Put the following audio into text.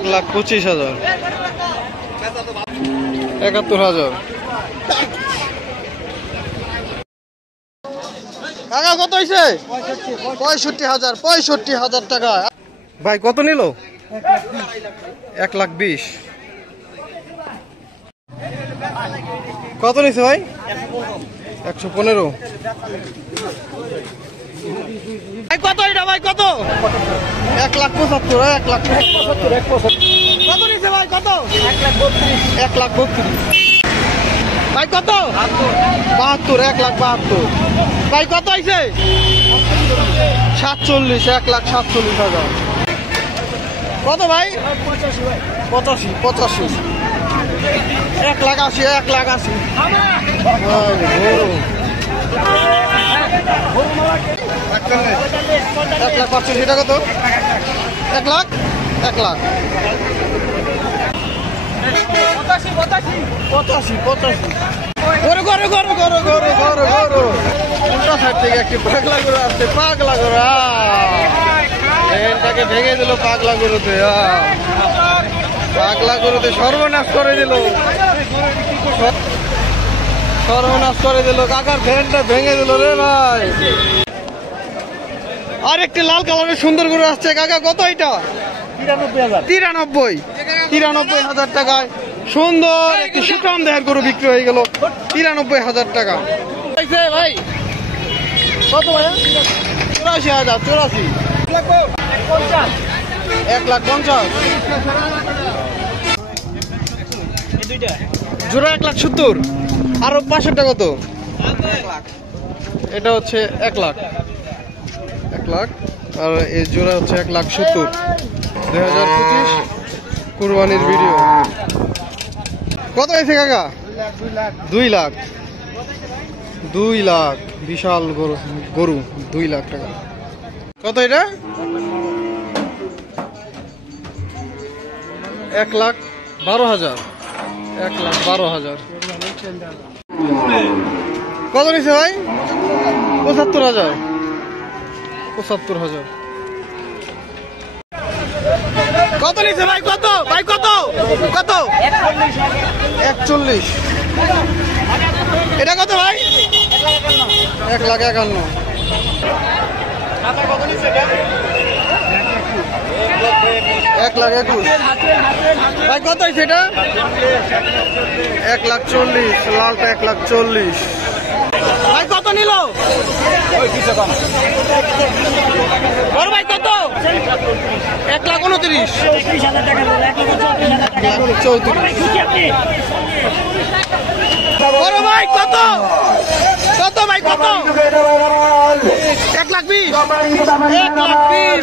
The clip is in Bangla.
1,25,000, 71,000। কাকা কত হয়েছে? 65,000, 65,000 টাকা। ভাই কত নিল? 1,20,000। কত নিছে ভাই? 115। ভাই কত এটা ভাই কত? 1,75,000, 1,75,000। কত নিছে ভাই কত? 1,32,000। ভাই কত? 72, 1,72,000। ভাই কত হয়েছে? 47, 1,47,000। কত ভাই? 85, 85। 1,80,000, 1,80,000। 1,85,000। এটা কত? 1,00,000, 1,00,000। 85। গরু গরু গরু গরু গরু গরু গরু উল্টা সাইড থেকে একটি পাগলা গরু আসছে। পাগলা গরু এটাকে ভেঙে দিল। পাগলা গরুতে পাগলা গরুতে সর্বনাশ করে দিল। সর্বনাশ করে দিল। কাকার ভ্যানটা ভেঙে দিল রে ভাই। আর একটি লাল কালারের সুন্দর গরু আসছে। কাকা কত এটা? 93,000 টাকায় সুন্দর একটি সুঠাম দেহের গরু বিক্রি হয়ে গেল 93,000 টাকা। ভাই কত ভাই? 84,000, 84। 1,50,000। জোড়া 1,70,000। আরো 500 কত? এটা হচ্ছে 1,00,000। 1,00,000 আর এই জোড়া হচ্ছে 1,70,000। 2025 কুরবানির ভিডিও। কত হয়েছে কাকা? 2,00,000। 2,00,000 বিশাল গরু। গরু 2,00,000 টাকা। কত এটা? 1,12,000। 1,12,000। কত নিছে ভাই? 75,000। 75,000। কত নিছে ভাই? কত ভাই? কত কত? 41। এটা কত ভাই? 1,51,000। কত নিছে? 1,21,000। ভাই কত হয়েছে এটা? 1,40,000। লালটা 1,40,000। ভাই কত নিল? বড় ভাই কত? 1,29,000। 1,34,000। বড় ভাই কত? কত ভাই কত? 1,20,000। 1,20,000।